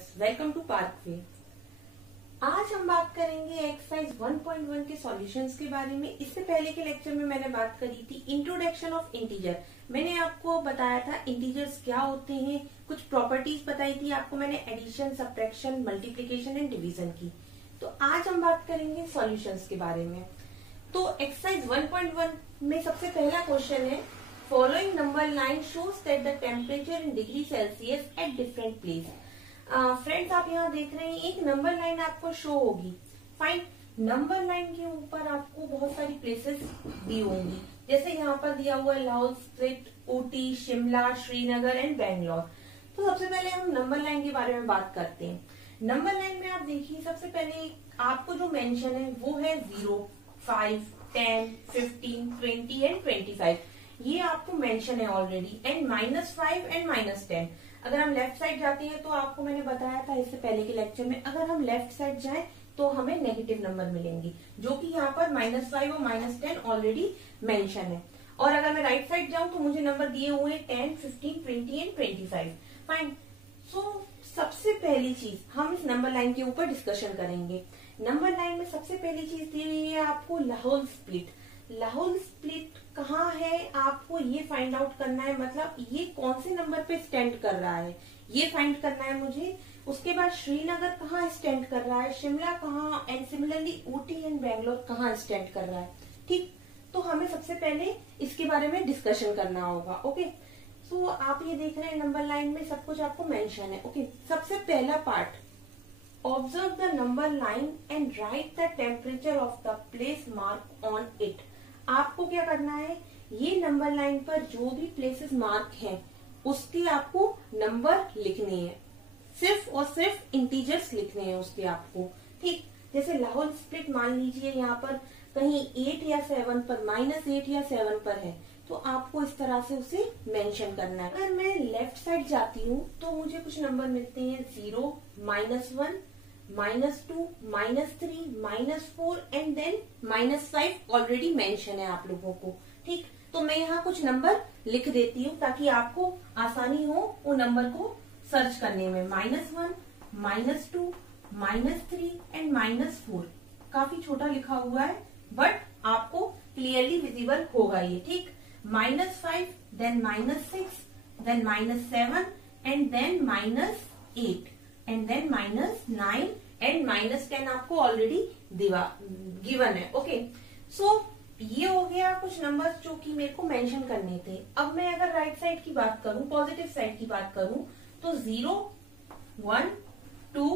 Students, welcome to Parkway. आज हम बात करेंगे एक्सरसाइज 1.1 के सॉल्यूशंस के बारे में। इससे पहले के लेक्चर में मैंने बात करी थी इंट्रोडक्शन ऑफ इंटीजर। मैंने आपको बताया था इंटीजर्स क्या होते हैं, कुछ प्रॉपर्टीज बताई थी आपको मैंने addition, subtraction, multiplication and division की। तो आज हम बात करेंगे सॉल्यूशंस के बारे में। तो एक्सरसाइज 1.1 में सबसे पहला क्वेश्चन है, following number line shows that the temperature in degree Celsius at different place. Friends, आप यहाँ देख रहे हैं एक नंबर लाइन आपको शो होगी। फाइन, नंबर लाइन के ऊपर आपको बहुत सारी प्लेसेस दी होंगी, जैसे यहाँ पर दिया हुआ है लाहौल स्प्लिट, ऊटी, शिमला, श्रीनगर एंड बैंगलोर। तो सबसे पहले हम नंबर लाइन के बारे में बात करते हैं। नंबर लाइन में आप देखिए, सबसे पहले आपको जो मेंशन है वो है 0, 5, 10, 15, 20 एंड 25। ये आपको मेंशन है ऑलरेडी। And -5 and -10। अगर हम लेफ्ट साइड जाते हैं तो आपको मैंने बताया था इससे पहले के लेक्चर में, अगर हम लेफ्ट साइड जाएं तो हमें नेगेटिव नंबर मिलेंगे, जो कि यहाँ पर -5 और -10 ऑलरेडी मेंशन है। और अगर मैं राइट साइड जाऊं तो मुझे नंबर दिए हुए 10, 15, 20 एंड 25। फाइन। सो सबसे पहली चीज हम इस नंबर लाइन के ऊपर डिस्कशन करेंगे। नंबर लाइन में सबसे पहली चीज दी हुई है आपको लाहौल स्प्लिट। लाहौल स्प्लिट कहाँ है आपको ये फाइंड आउट करना है, मतलब ये कौन से नंबर पे स्टैंड कर रहा है ये फाइंड करना है मुझे। उसके बाद श्रीनगर कहाँ स्टैंड कर रहा है, शिमला कहाँ, and similarly Ooty and Bangalore कहाँ स्टैंड कर रहा है। ठीक, तो हमें सबसे पहले इसके बारे में डिस्कशन करना होगा। ओके, सो आप ये देख रहे हैं नंबर लाइन में सब कुछ आपको मेंशन है। ओके, सबसे पहला part, observe the number line and right the temperature of the place mark on it. आपको क्या करना है, ये नंबर लाइन पर जो भी प्लेसेस मार्क हैं उसके आपको नंबर लिखने हैं, सिर्फ और सिर्फ इंटीजर्स लिखने हैं उसके आपको। ठीक, जैसे लाहौल स्प्लिट मान लीजिए यहाँ पर कहीं 8 या 7 पर, -8 या 7 पर है, तो आपको इस तरह से उसे मेंशन करना है। अगर मैं लेफ्ट साइड जाती हूँ तो मुझे कुछ नंबर मिलते हैं 0, -1, -2, -3, -4 एंड देन -5 ऑलरेडी मेंशन है आप लोगों को। ठीक, तो मैं यहाँ कुछ नंबर लिख देती हूँ ताकि आपको आसानी हो वो नंबर को सर्च करने में। -1, -2, -3 एंड -4। काफी छोटा लिखा हुआ है बट आपको क्लियरली विजिबल होगा ये। ठीक, -5, then -6, then -7 and then -8 and then -9 and -10 आपको ऑलरेडी गिवन है। ओके, सो ये हो गया कुछ नंबर्स जो कि मेरे को मेंशन करने थे। अब मैं अगर राइट साइड की बात करूं, पॉजिटिव साइड की बात करूं, तो 0, 1, 2,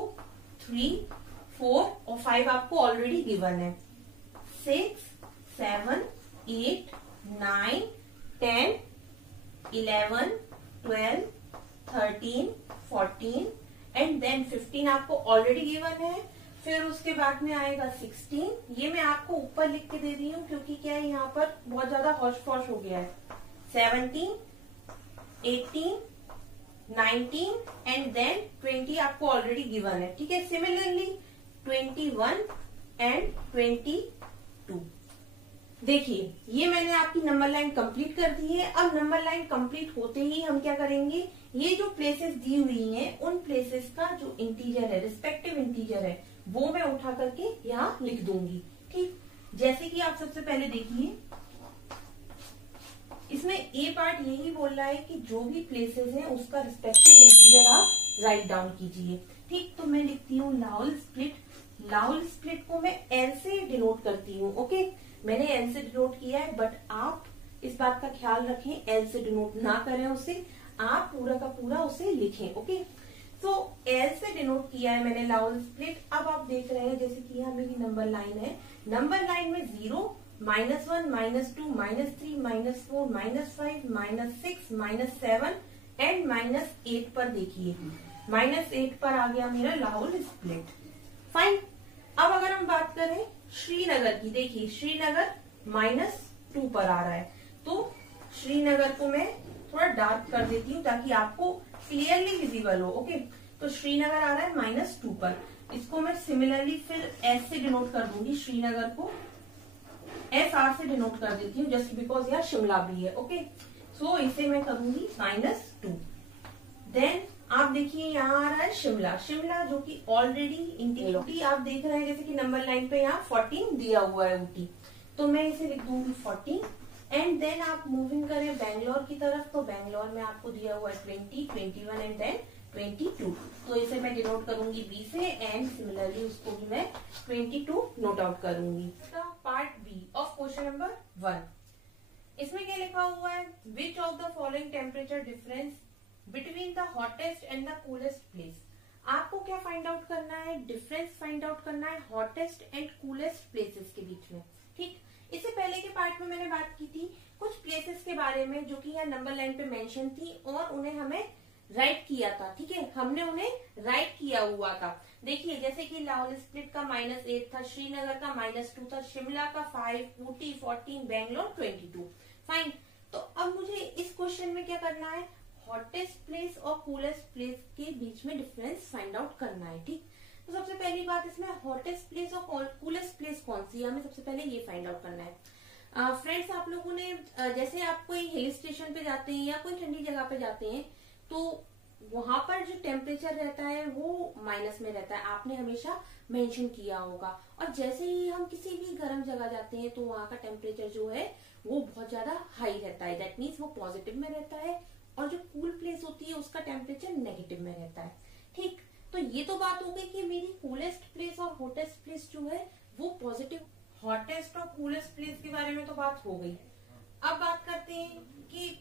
3, 4 और 5 आपको ऑलरेडी गिवन है। 6, 7, 8, 9, 10, 11, 12, 13, 14 एंड देन 15 आपको ऑलरेडी गिवन है। फिर उसके बाद में आएगा 16। ये मैं आपको ऊपर लिख के दे रही हूँ क्योंकि क्या है यहाँ पर बहुत ज्यादा हौश पौश हो गया है। 17, 18, 19 एंड देन 20 आपको ऑलरेडी गिवन है। ठीक है, सिमिलरली 21 एंड 22। देखिए, ये मैंने आपकी नंबर लाइन कंप्लीट कर दी है। अब नंबर लाइन कंप्लीट होते ही हम क्या करेंगे, ये जो प्लेसेस दी हुई हैं उन प्लेसेस का जो इंटीजर है, रिस्पेक्टिव इंटीजर है, वो मैं उठा करके यहाँ लिख दूंगी। ठीक, जैसे कि आप सबसे पहले देखिए, इसमें ए पार्ट यही बोल रहा है कि जो भी प्लेसेस हैं उसका रिस्पेक्टिव इंटीजर आप राइट डाउन कीजिए। ठीक, तो मैं लिखती हूँ लाहौल स्प्लिट। लाहौल स्प्लिट को मैं एल से डिनोट करती हूँ। ओके, मैंने एल से डिनोट किया है बट आप इस बात का ख्याल रखें एल से डिनोट ना करें उसे, आप पूरा का पूरा उसे लिखें। ओके, तो एल से डिनोट किया है मैंने लाहौल स्प्लिट। अब आप देख रहे हैं जैसे कि यहाँ मेरी नंबर लाइन है, नंबर लाइन में 0, -1, -2, -3, -4, -5, -6, -7 एंड -8 पर देखिए, -8 पर आ गया मेरा लाहौल स्प्लिट। फाइन। अब अगर हम बात करें श्रीनगर की, देखिए श्रीनगर -2 पर आ रहा है, तो श्रीनगर को मैं थोड़ा डार्क कर देती हूँ ताकि आपको क्लियरली विजिबल हो। ओके, तो श्रीनगर आ रहा है -2 पर। इसको मैं सिमिलरली फिर एस से डिनोट कर दूंगी, श्रीनगर को SR से डिनोट कर देती हूँ जस्ट बिकॉज यहाँ शिमला भी है। ओके, सो इसे मैं करूंगी -2। देन आप देखिए यहाँ आ रहा है शिमला, शिमला जो कि ऑलरेडी इंटीग्रिटी आप देख रहे हैं, जैसे कि नंबर लाइन पे यहाँ 14 दिया हुआ है ऊटी, तो मैं इसे लिख दूंगी 14। एंड देन आप मूविंग करें बैंगलोर की तरफ, तो बैंगलोर में आपको दिया हुआ है 20, 21 एंड देन 22, तो इसे मैं डिनोट करूंगी बी से, एंड सिमिलरली उसको भी मैं 22 नोट आउट करूंगी। Part B of question number 1, इसमें क्या लिखा हुआ है, which of the following temperature difference between the hottest and the coolest place. आपको क्या फाइंड आउट करना है, डिफरेंस फाइंड आउट करना है हॉटेस्ट एंड कूलेस्ट प्लेसेस के बीच में। ठीक, इससे पहले के पार्ट में मैंने बात की थी कुछ प्लेसेस के बारे में जो कि यहाँ नंबर लाइन पे मेंशन थी और उन्हें हमें राइट किया था। ठीक है, हमने उन्हें राइट किया हुआ था। देखिए जैसे कि लाहौल स्प्लिट का -8 था, श्रीनगर का -2 था, शिमला का 5, ऊटी 14, बैंगलोर 22। फाइन, तो अब मुझे इस क्वेश्चन में क्या करना है, हॉटेस्ट प्लेस और कूलेस्ट प्लेस के बीच में डिफरेंस फाइंड आउट करना है। ठीक, तो सबसे पहली बात इसमें हॉटेस्ट प्लेस और कूलेस्ट प्लेस कौन सी है, हमें सबसे पहले ये फाइंड आउट करना है। फ्रेंड्स, आप लोगों ने जैसे आप कोई हिल स्टेशन पे जाते हैं या कोई ठंडी जगह पे जाते हैं तो वहां पर जो टेम्परेचर रहता है वो माइनस में रहता है, आपने हमेशा मेंशन किया होगा। और जैसे ही हम किसी भी गर्म जगह जाते हैं तो वहां का टेम्परेचर जो है वो बहुत ज्यादा हाई रहता है, दैट मीन्स वो पॉजिटिव में रहता है, और जो कूल प्लेस होती है उसका टेम्परेचर नेगेटिव में रहता है। ठीक, तो ये तो बात हो गई कि मेरी कूलेस्ट प्लेस और हॉटेस्ट प्लेस जो है वो पॉजिटिव। हॉटेस्ट और कूलेस्ट प्लेस के बारे में तो बात हो गई। अब बात करते हैं कि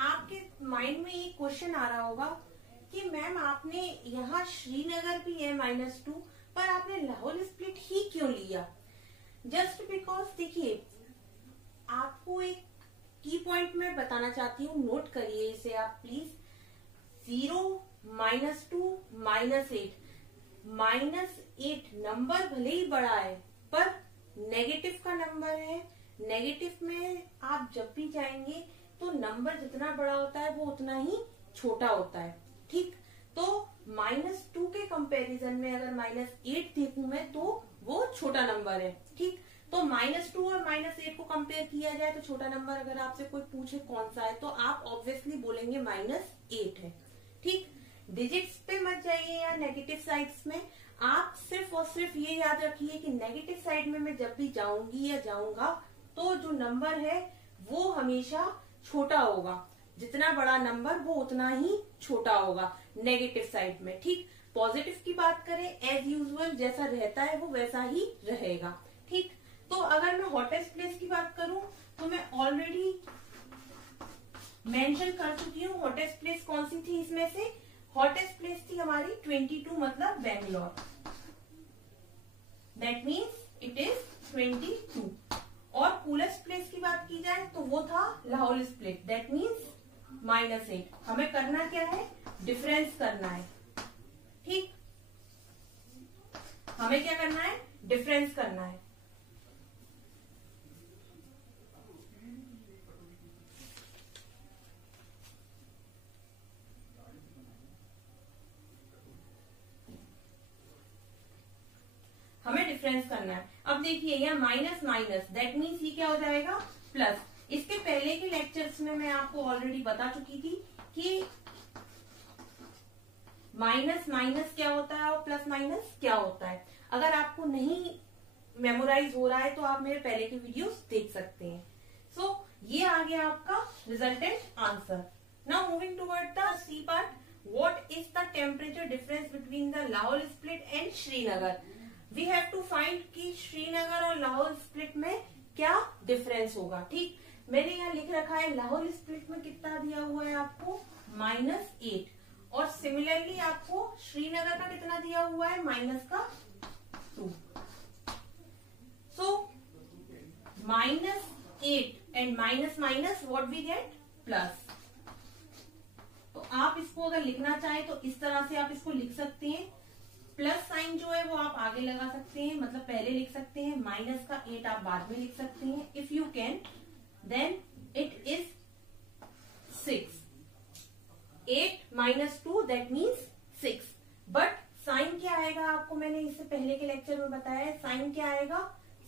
आपके माइंड में एक क्वेश्चन आ रहा होगा कि मैम आपने यहाँ श्रीनगर भी है -2 पर आपने लाहौल स्प्लिट ही क्यों लिया। जस्ट बिकॉज देखिए आपको एक की पॉइंट में बताना चाहती हूँ, नोट करिए इसे आप प्लीज। 0, -2, -8 नंबर भले ही बड़ा है पर नेगेटिव का नंबर है। नेगेटिव में आप जब भी जाएंगे तो नंबर जितना बड़ा होता है वो उतना ही छोटा होता है। ठीक, तो -2 के कंपैरिजन में अगर -8 देखूं मैं तो वो छोटा नंबर है। ठीक, तो -2 और -8 को कंपेयर किया जाए तो छोटा नंबर अगर आपसे कोई पूछे कौन सा है तो आप ऑब्वियसली बोलेंगे -8 है। ठीक, डिजिट्स पे मत जाइए या नेगेटिव साइड्स में, आप सिर्फ और सिर्फ ये याद रखिए कि नेगेटिव साइड में मैं जब भी जाऊंगी या जाऊंगा तो जो नंबर है वो हमेशा छोटा होगा, जितना बड़ा नंबर वो उतना ही छोटा होगा नेगेटिव साइड में। ठीक, पॉजिटिव की बात करें एज यूजुअल जैसा रहता है वो वैसा ही रहेगा। ठीक, तो अगर मैं हॉटेस्ट प्लेस की बात करूं तो मैं ऑलरेडी मेंशन कर चुकी हूँ हॉटेस्ट प्लेस कौन सी थी। इसमें से हॉटेस्ट प्लेस थी हमारी 22 मतलब Bangalore, that means it is 22। और कूलेस्ट प्लेस की बात की जाए तो वो था लाहौल स्प्लिट, दैट मीन्स -8। हमें करना क्या है, डिफरेंस करना है। ठीक, हमें क्या करना है, डिफरेंस करना है। हमें डिफरेंस करना है। अब देखिए यहाँ माइनस माइनस दैट मीन्स ये क्या हो जाएगा प्लस। इसके पहले के लेक्चर्स में मैं आपको ऑलरेडी बता चुकी थी कि माइनस माइनस क्या होता है और प्लस माइनस क्या होता है। अगर आपको नहीं मेमोराइज हो रहा है तो आप मेरे पहले के वीडियोस देख सकते हैं। सो ये आ गया आपका resultant answer. Now moving toward the C part, what is the temperature difference between the Lahaul Spiti and Srinagar. We have to find कि श्रीनगर और लाहौल स्प्लिट में क्या डिफरेंस होगा। ठीक, मैंने यहाँ लिख रखा है लाहौल स्प्लिट में कितना दिया हुआ है आपको -8 और सिमिलरली आपको श्रीनगर का कितना दिया हुआ है -2। So -8 and minus minus what we get plus. तो आप इसको अगर लिखना चाहें तो इस तरह से आप इसको लिख सकते हैं। प्लस साइन जो है वो आप आगे लगा सकते हैं, मतलब पहले लिख सकते हैं, माइनस का 8 आप बाद में लिख सकते हैं if you can. Then it is 6, 8 - 2 that means 6। But sign क्या आएगा आपको मैंने इससे पहले के लेक्चर में बताया है, साइन क्या आएगा,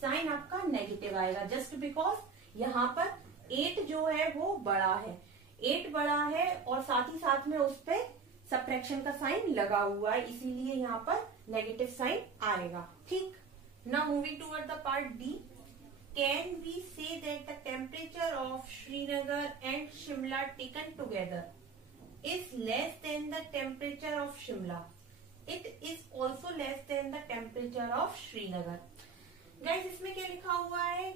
साइन आपका नेगेटिव आएगा जस्ट बिकॉज यहाँ पर 8 जो है वो बड़ा है, 8 बड़ा है और साथ ही साथ में उस पे सबट्रैक्शन का साइन लगा हुआ है, इसीलिए यहाँ पर नेगेटिव साइन आएगा। ठीक, now moving toward the part D, can we say that the temperature of Srinagar and Shimla taken together is less than the temperature of Shimla. It is also less than the temperature of Srinagar. Guys, इसमें क्या लिखा हुआ है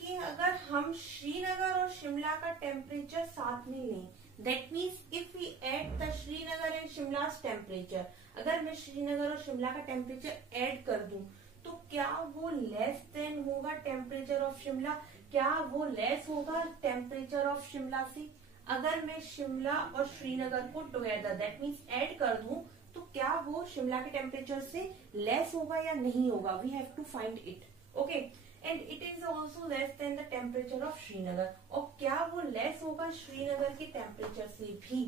कि अगर हम श्रीनगर और शिमला का टेम्परेचर साथ में लें, that means if we add the Srinagar and Shimla's temperature, अगर मैं श्रीनगर और शिमला का टेम्परेचर ऐड कर दूं तो क्या वो लेस देन होगा टेम्परेचर ऑफ शिमला? क्या वो लेस होगा टेम्परेचर ऑफ शिमला से? अगर मैं शिमला और श्रीनगर को टुगेदर दैट मीन्स ऐड कर दूं तो क्या वो शिमला के टेम्परेचर से लेस होगा या नहीं होगा? We have to find it. Okay, and it is also less than the temperature of Srinagar. और क्या वो लेस होगा श्रीनगर के टेम्परेचर से भी?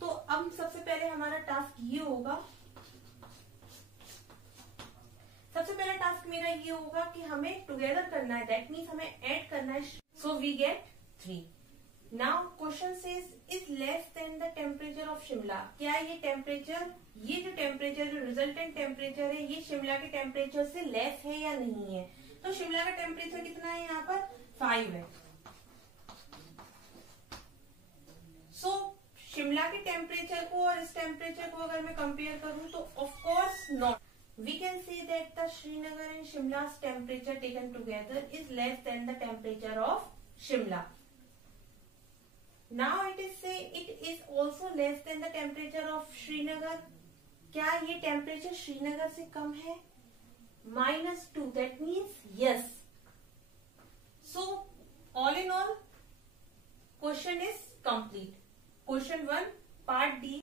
तो अब सबसे पहले हमारा टास्क ये होगा, सबसे पहला टास्क मेरा ये होगा कि हमें टुगेदर करना है, दैट मीन्स हमें ऐड करना है। So we get 3। Now question says is less than the temperature of Shimla. क्या ये टेम्परेचर, ये जो टेम्परेचर, जो रिजल्टेंट टेम्परेचर है, ये शिमला के टेम्परेचर से लेस है या नहीं है? तो शिमला का टेम्परेचर कितना है यहाँ पर? 5 है। सो शिमला के टेम्परेचर को और इस टेम्परेचर को अगर मैं कंपेयर करूं तो of course not. We can say that the Srinagar and Shimla's temperature taken together is less than the temperature of Shimla. Now it is say it is also less than the temperature of Srinagar. क्या ये temperature Srinagar से कम है? -2, that means yes. So all in all, question is complete. Question 1 part D